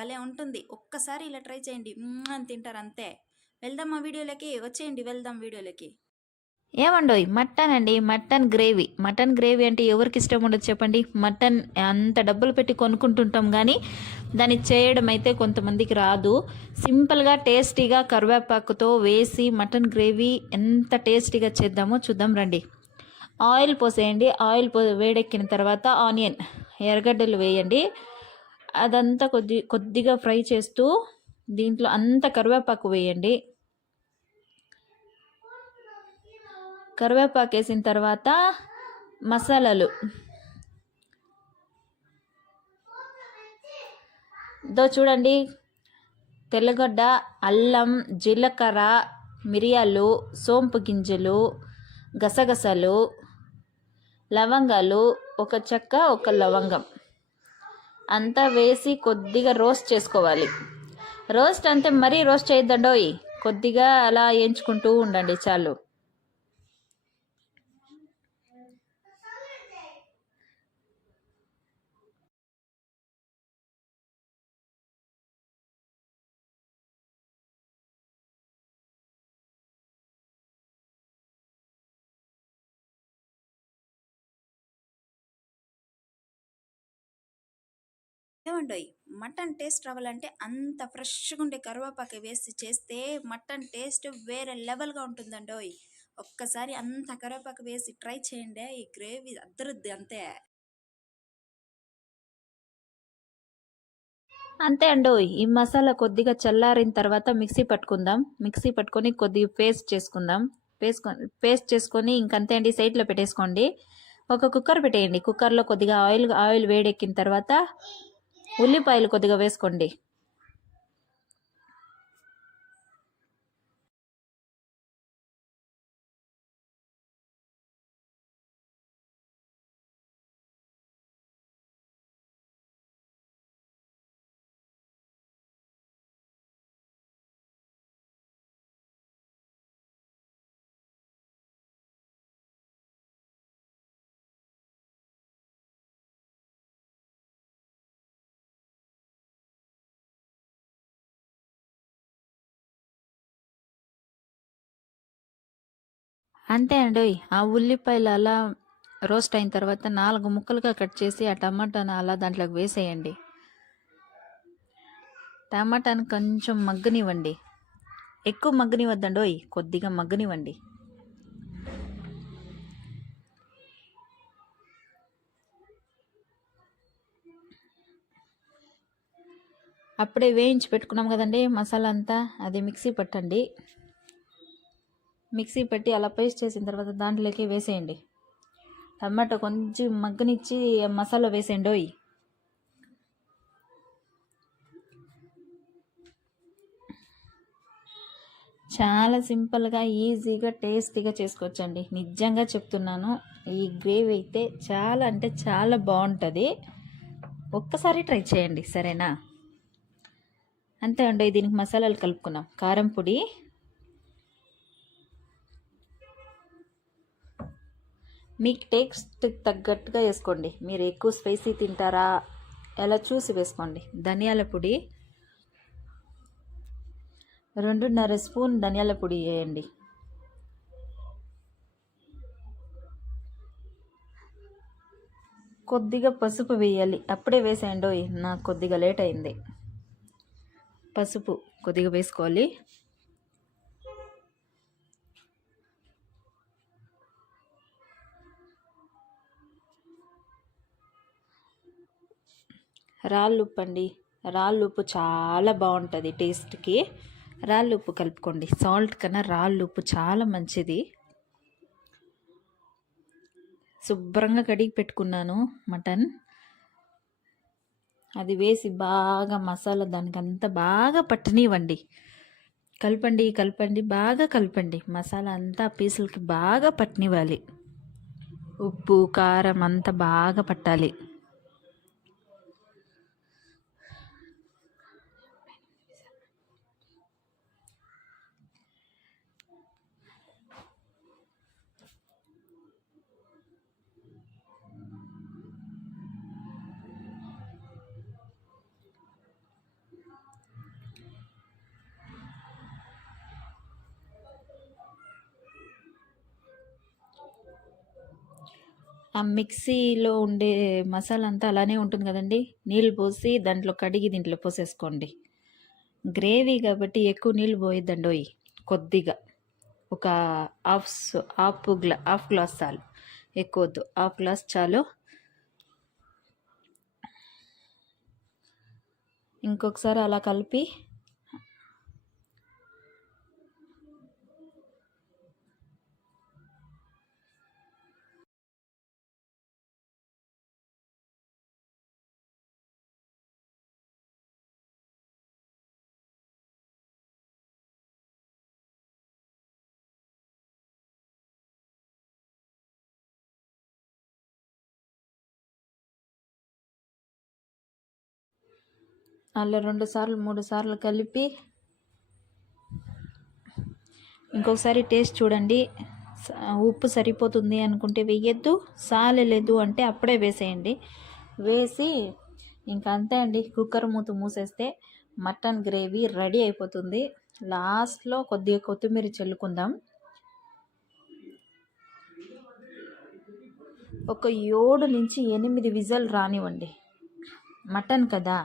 భలే ఉంటుంది. ఒక్కసారి ఇలా ట్రై చేయండి. అని తింటారు అంతే. వెళ్దాం ఆ వీడియోలోకి. వచ్చేయండి వెళ్దాం వీడియోలోకి. ఏమండోయ్ మటన్ అండి, మటన్ గ్రేవీ. మటన్ గ్రేవీ అంటే ఎవరికి ఇష్టం ఉండదు చెప్పండి. మటన్ అంత డబ్బులు పెట్టి కొనుక్కుంటుంటాం కానీ దాన్ని చేయడం అయితే కొంతమందికి రాదు. సింపుల్గా టేస్టీగా కరివేపాకుతో వేసి మటన్ గ్రేవీ ఎంత టేస్టీగా చేద్దామో చూద్దాం రండి. ఆయిల్ పోసేయండి. ఆయిల్ వేడెక్కిన తర్వాత ఆనియన్ ఎర్రగడ్డలు వేయండి. అదంతా కొద్దిగా ఫ్రై చేస్తూ దీంట్లో అంత కరివేపాకు వేయండి. కరివేపాకు వేసిన తర్వాత మసాలాలు చూడండి. తెల్లగడ్డ, అల్లం, జీలకర్ర, మిరియాలు, సోంపు గింజలు, గసగసాలు, లవంగాలు, ఒక చెక్క ఒక లవంగం అంతా వేసి కొద్దిగా రోస్ట్ చేసుకోవాలి. రోస్ట్ అంటే మరీ రోస్ట్ చేయొద్దండోయ్, కొద్దిగా అలా వేయించుకుంటూ ఉండండి చాలు. ఏమండోయ్ మటన్ టేస్ట్ రావాలంటే అంత ఫ్రెష్గా ఉండే కరివేపాకు వేసి చేస్తే మటన్ టేస్ట్ వేరే లెవెల్గా ఉంటుందండోయ్. ఒక్కసారి అంత కరివేపాకు వేసి ట్రై చేయండి. ఈ గ్రేవీ అద్దరుద్ది అంతే. అంతే అండి. ఈ మసాలా కొద్దిగా చల్లారిన తర్వాత మిక్సీ పట్టుకుందాం. మిక్సీ పట్టుకొని కొద్దిగా పేస్ట్ చేసుకుందాం. పేస్ట్ చేసుకొని ఇంకంతే అండి, సైడ్లో పెట్టేసుకోండి. ఒక కుక్కర్ పెట్టేయండి. కుక్కర్లో కొద్దిగా ఆయిల్ వేడెక్కిన తర్వాత ఉల్లిపాయలు కొద్దిగా వేసుకోండి. అంతే అండి. ఆ ఉల్లిపాయలు అలా రోస్ట్ అయిన తర్వాత 4 ముక్కలుగా కట్ చేసి ఆ టమాటాను అలా దాంట్లోకి వేసేయండి. టమాటాను కొంచెం మగ్గనివ్వండి. ఎక్కువ మగ్గనివద్దండోయ్, కొద్దిగా మగ్గనివ్వండి. అప్పుడే వేయించి పెట్టుకున్నాం కదండి మసాలా అంతా, అది మిక్సీ పట్టండి. మిక్సీ పెట్టి అలా పేస్ట్ చేసిన తర్వాత దాంట్లోకి వేసేయండి. టమాటా కొంచెం మగ్గనిచ్చి మసాలా వేసేయండి. చాలా సింపుల్గా ఈజీగా టేస్టీగా చేసుకోవచ్చండి. నిజంగా చెప్తున్నాను, ఈ గ్రేవీ అయితే చాలా అంటే చాలా బాగుంటుంది. ఒక్కసారి ట్రై చేయండి సరేనా. అంతే అండి. దీనికి మసాలాలు కలుపుకున్నాం. కారం పొడి, మీకు టేస్ట్ తగ్గట్టుగా వేసుకోండి. మీరు ఎక్కువ స్పైసీ తింటారా ఎలా చూసి వేసుకోండి. ధనియాల పొడి 2.5 స్పూన్ ధనియాల పొడి వేయండి. కొద్దిగా పసుపు వేయాలి. అప్పుడే వేసేయండి. నాకు కొద్దిగా లేట్ అయింది. పసుపు కొద్దిగా వేసుకోవాలి. రాళ్ళుప్పు అండి. రాళ్ళుప్పు చాలా బాగుంటుంది టేస్ట్కి. రాళ్ళుప్పు కలుపుకోండి. సాల్ట్ కన్నా రాళ్ళుప్పు చాలా మంచిది. శుభ్రంగా కడిగి పెట్టుకున్నాను మటన్. అది వేసి బాగా మసాలా దానికంతా బాగా పట్టనివ్వండి. కలపండి, బాగా కలపండి. మసాలా అంతా పీసులకి బాగా పట్టనివ్వాలి. ఉప్పు కారం అంతా బాగా పట్టాలి. ఆ మిక్సీలో ఉండే మసాలా అంతా అలానే ఉంటుంది కదండి. నీళ్ళు పోసి దాంట్లో కడిగి దీంట్లో పోసేసుకోండి. గ్రేవీ కాబట్టి ఎక్కువ నీళ్ళు పోయొద్దండోయ్. కొద్దిగా ఒక హాఫ్ గ్లాస్ చాలు, ఎక్కువ వద్దు, హాఫ్ గ్లాస్ చాలు. ఇంకొకసారి అలా కలిపి అలా 2 సార్లు 3 సార్లు కలిపి ఇంకొకసారి టేస్ట్ చూడండి. ఉప్పు సరిపోతుంది అనుకుంటే వేయద్దు, సాలలేదు అంటే అప్పుడే వేసేయండి. వేసి ఇంకా అంతే అండి, కుక్కర్ మూత మూసేస్తే మటన్ గ్రేవీ రెడీ అయిపోతుంది. లాస్ట్లో కొద్దిగా కొత్తిమీర చల్లుకుందాం. ఒక 7 నుంచి 8 విజల్ రానివ్వండి, మటన్ కదా.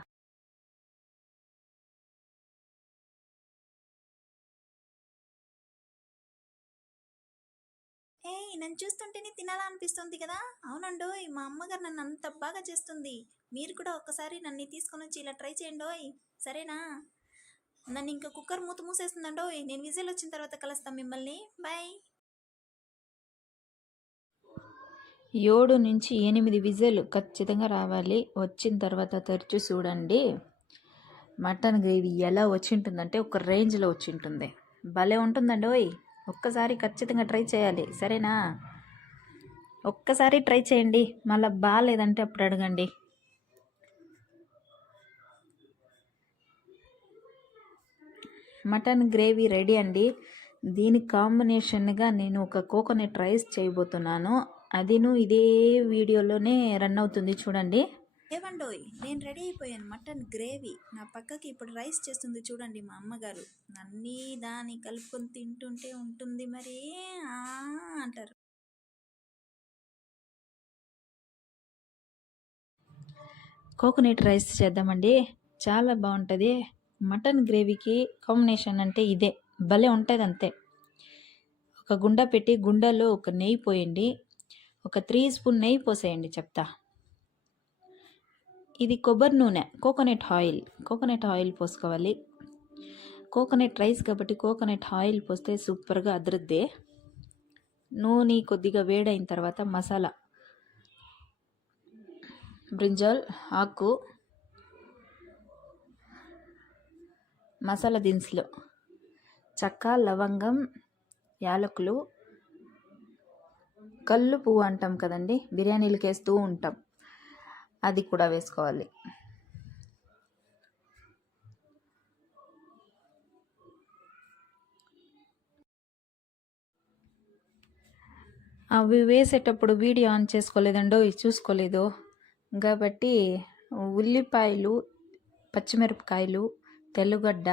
నన్ను చూస్తుంటేనే తినాలనిపిస్తుంది కదా. అవునండోయ్, మా అమ్మగారు నన్ను అంత బాగా చేస్తుంది. మీరు కూడా ఒక్కసారి నన్ను తీసుకొని వచ్చి ఇలా ట్రై చేయండోయ్, సరేనా? నన్ను ఇంకా కుక్కర్ మూత మూసేస్తుందండోయ్. నేను విజిల్ వచ్చిన తర్వాత కలుస్తాను మిమ్మల్ని. బాయ్. 7 నుంచి 8 విజిల్ ఖచ్చితంగా రావాలి. వచ్చిన తర్వాత తెరిచి చూడండి, మటన్ గ్రేవీ ఎలా వచ్చి ఉంటుందంటే ఒక రేంజ్లో వచ్చి ఉంటుంది. భలే ఉంటుందండి ఓయ్. ఒక్కసారి ఖచ్చితంగా ట్రై చేయాలి, సరేనా? ఒక్కసారి ట్రై చేయండి, మళ్ళీ బాగాలేదంటే అప్పుడు అడగండి. మటన్ గ్రేవీ రెడీ అండి. దీనికి కాంబినేషన్గా నేను ఒక కోకోనట్ రైస్ చేయబోతున్నాను. అదిను ఇదే వీడియోలోనే రన్ అవుతుంది, చూడండి. ఏవండోయ్, నేను రెడీ అయిపోయాను. మటన్ గ్రేవీ నా పక్కకి ఇప్పుడు రైస్ చేస్తుంది చూడండి మా అమ్మగారు. అన్నీ దాన్ని కలుపుకొని తింటుంటే ఉంటుంది మరి అంటారు. కోకోనట్ రైస్ చేద్దామండి, చాలా బాగుంటుంది. మటన్ గ్రేవీకి కాంబినేషన్ అంటే ఇదే, భలే ఉంటుంది అంతే. ఒక గుండ పెట్టి గుండలో ఒక నెయ్యి పోయండి, ఒక 3 స్పూన్ నెయ్యి పోసేయండి చెప్తా. ఇది కొబ్బరి నూనె, కోకోనట్ ఆయిల్ పోసుకోవాలి. కోకోనట్ రైస్ కాబట్టి కోకోనట్ ఆయిల్ పోస్తే సూపర్గా అదరుద్ది. నూనె కొద్దిగా వేడైన తర్వాత మసాలా, బ్రింజాల్ ఆకు, మసాలా దినుసులు, చెక్క, లవంగం, యాలకులు, కల్లు పువ్వు అంటాం కదండి, బిర్యానీలకు వేస్తూ ఉంటాం, అది కూడా వేసుకోవాలి. అవి వేసేటప్పుడు వీడియో ఆన్ చేసుకోలేదండో, చూసుకోలేదు కాబట్టి ఉల్లిపాయలు, పచ్చిమిరపకాయలు, తెల్లగడ్డ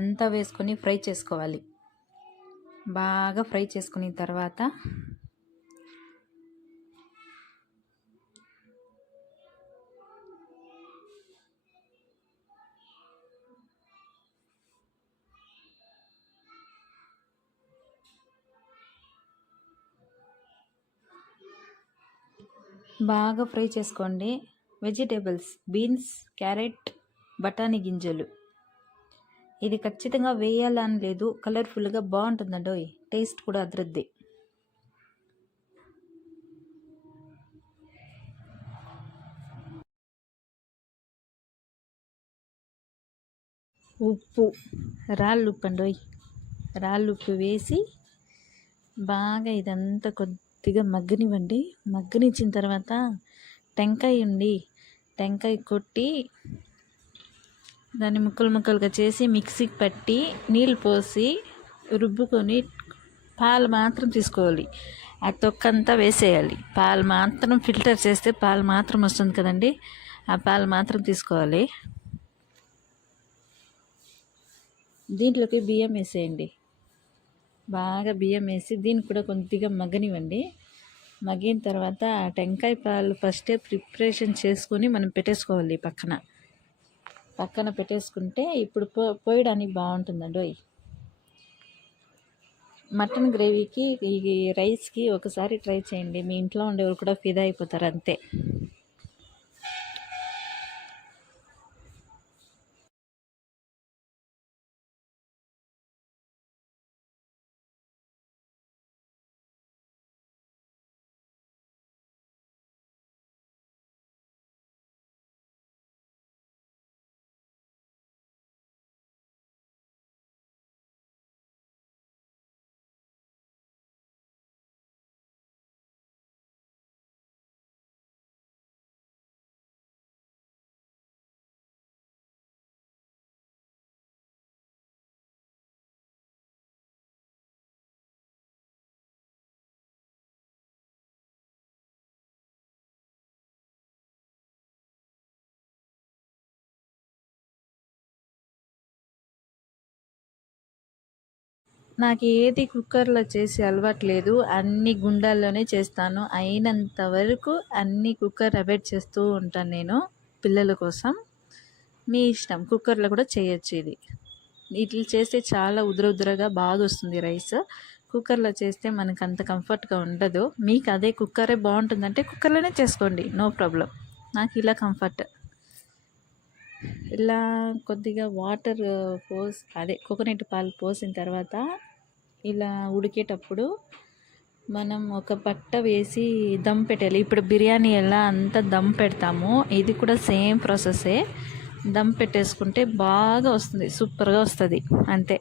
అంతా వేసుకొని ఫ్రై చేసుకోవాలి. బాగా ఫ్రై చేసుకున్న తర్వాత బాగా ఫ్రై చేసుకోండి. వెజిటేబుల్స్, బీన్స్, క్యారెట్, బఠానీ గింజలు, ఇది ఖచ్చితంగా వేయాలని లేదు, కలర్ఫుల్గా బాగుంటుందండి, టేస్ట్ కూడా అదృద్ది. ఉప్పు, రాళ్ళుప్పు అండి, రాళ్ళుప్పు వేసి బాగా ఇదంతా కొద్దిగా మగ్గనివ్వండి. మగ్గనిచ్చిన తర్వాత టెంకాయ కొట్టి దాన్ని ముక్కలుగా చేసి మిక్సీకి పట్టి నీళ్ళు పోసి రుబ్బుకొని పాలు మాత్రం తీసుకోవాలి. ఆ తొక్కంతా వేసేయాలి. పాలు మాత్రం ఫిల్టర్ చేస్తే పాలు మాత్రం వస్తుంది కదండి, ఆ పాలు మాత్రం తీసుకోవాలి. దీంట్లోకి బియ్యం వేసేయండి. బాగా బియ్యం వేసి దీన్ని కూడా కొద్దిగా మగ్గనివ్వండి. మగ్గిన తర్వాత ఆ టెంకాయ పాలు ఫస్టే ప్రిపరేషన్ చేసుకొని మనం పెట్టేసుకోవాలి పక్కన. పక్కన పెట్టేసుకుంటే ఇప్పుడు పోయడానికి బాగుంటుందండి. మటన్ గ్రేవీకి ఈ రైస్కి ఒకసారి ట్రై చేయండి, మీ ఇంట్లో ఉండేవారు కూడా ఫిదా అయిపోతారు అంతే. నాకు ఏది కుక్కర్లో చేసి అలవాట్లేదు, అన్ని గుండాల్లోనే చేస్తాను. అయినంత వరకు అన్ని కుక్కర్ అవాయిడ్ చేస్తూ ఉంటాను నేను పిల్లల కోసం. మీ ఇష్టం, కుక్కర్లో కూడా చేయొచ్చు. ఇట్లా చేస్తే చాలా ఉదురుగా బాగా వస్తుంది రైస్. కుక్కర్లో చేస్తే మనకు అంత కంఫర్ట్గా ఉండదు. మీకు అదే కుక్కరే బాగుంటుందంటే కుక్కర్లోనే చేసుకోండి, నో ప్రాబ్లం. నాకు ఇలా కంఫర్ట్. ఇలా కొద్దిగా వాటర్ కోకోనట్ పాలు పోసిన తర్వాత ఇలా ఉడికేటప్పుడు మనం ఒక బట్ట వేసి దమ్ పెట్టాలి. ఇప్పుడు బిర్యానీ ఎలా అంతా దమ్ పెడతామో ఇది కూడా సేమ్ ప్రాసెస్సే. దమ్ పెట్టేసుకుంటే బాగా వస్తుంది, సూపర్గా వస్తుంది అంతే.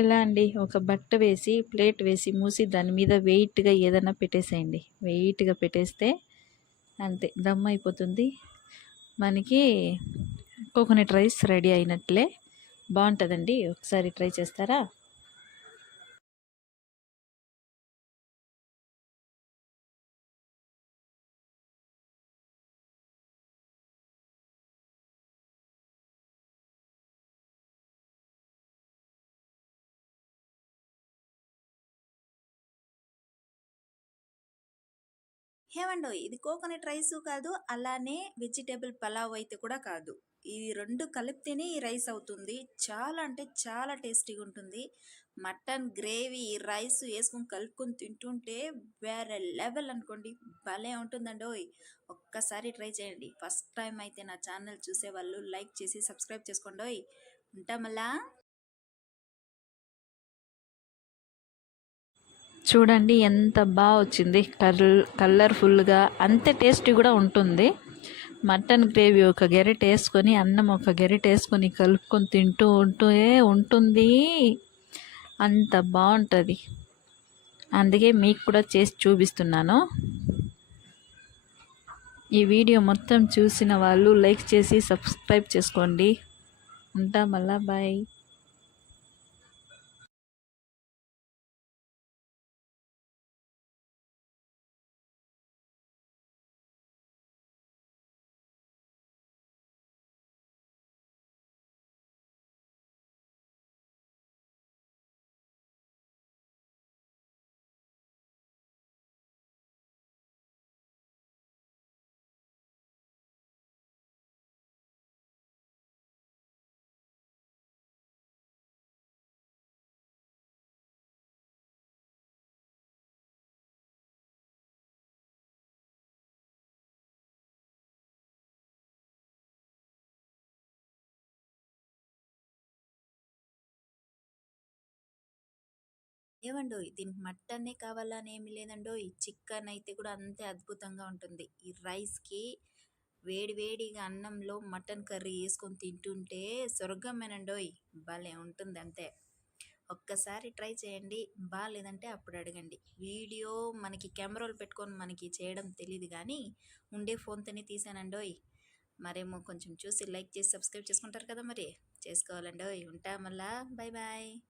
ఎలా అండి, ఒక బట్ట వేసి ప్లేట్ వేసి మూసి దాని మీద వెయిట్గా ఏదైనా పెట్టేసేయండి. వెయిట్గా పెట్టేస్తే అంతే, దమ్ అయిపోతుంది. మనకి కోకోనట్ రైస్ రెడీ అయినట్లే. బాగుంటుందండి, ఒకసారి ట్రై చేస్తారా? ఏమండో ఇది కోకోనట్ రైస్ కాదు, అలానే వెజిటేబుల్ పలావ్ అయితే కూడా కాదు. ఇది రెండు కలిపితేనే ఈ రైస్ అవుతుంది. చాలా అంటే చాలా టేస్టీగా ఉంటుంది. మటన్ గ్రేవీ రైస్ వేసుకొని కలుపుకొని తింటుంటే వేరే లెవెల్ అనుకోండి, భలే ఉంటుందండి. ఒక్కసారి ట్రై చేయండి. ఫస్ట్ టైం అయితే నా ఛానల్ చూసేవాళ్ళు లైక్ చేసి సబ్స్క్రైబ్ చేసుకోండి. ఉంటా మళ్ళా. చూడండి ఎంత బాగా వచ్చింది, కలర్ఫుల్గా, అంతే టేస్టీ కూడా ఉంటుంది. మటన్ గ్రేవీ ఒక గెరిట వేసుకొని, అన్నం ఒక గెరిట వేసుకొని కలుపుకొని తింటూ ఉంటుంది. అంత బాగుంటుంది. అందుకే మీకు కూడా చేసి చూపిస్తున్నాను. ఈ వీడియో మొత్తం చూసిన వాళ్ళు లైక్ చేసి సబ్స్క్రైబ్ చేసుకోండి. ఉంటా మళ్ళా, బాయ్. ఏవండో దీనికి మటనే కావాలని ఏమి లేదండో, ఈ చికెన్ అయితే కూడా అంతే అద్భుతంగా ఉంటుంది. ఈ రైస్కి వేడి వేడిగా అన్నంలో మటన్ కర్రీ వేసుకొని తింటుంటే స్వర్గమేనండోయ్, భలే ఉంటుంది అంతే. ఒక్కసారి ట్రై చేయండి, బాగాలేదంటే అప్పుడు అడగండి. వీడియో మనకి కెమెరాలు పెట్టుకొని మనకి చేయడం తెలియదు కానీ ఉండే ఫోన్తోనే తీసానండోయ్. మరేమో కొంచెం చూసి లైక్ చేసి సబ్స్క్రైబ్ చేసుకుంటారు కదా, మరి చేసుకోవాలండి. ఉంటా మళ్ళా. Bye bye.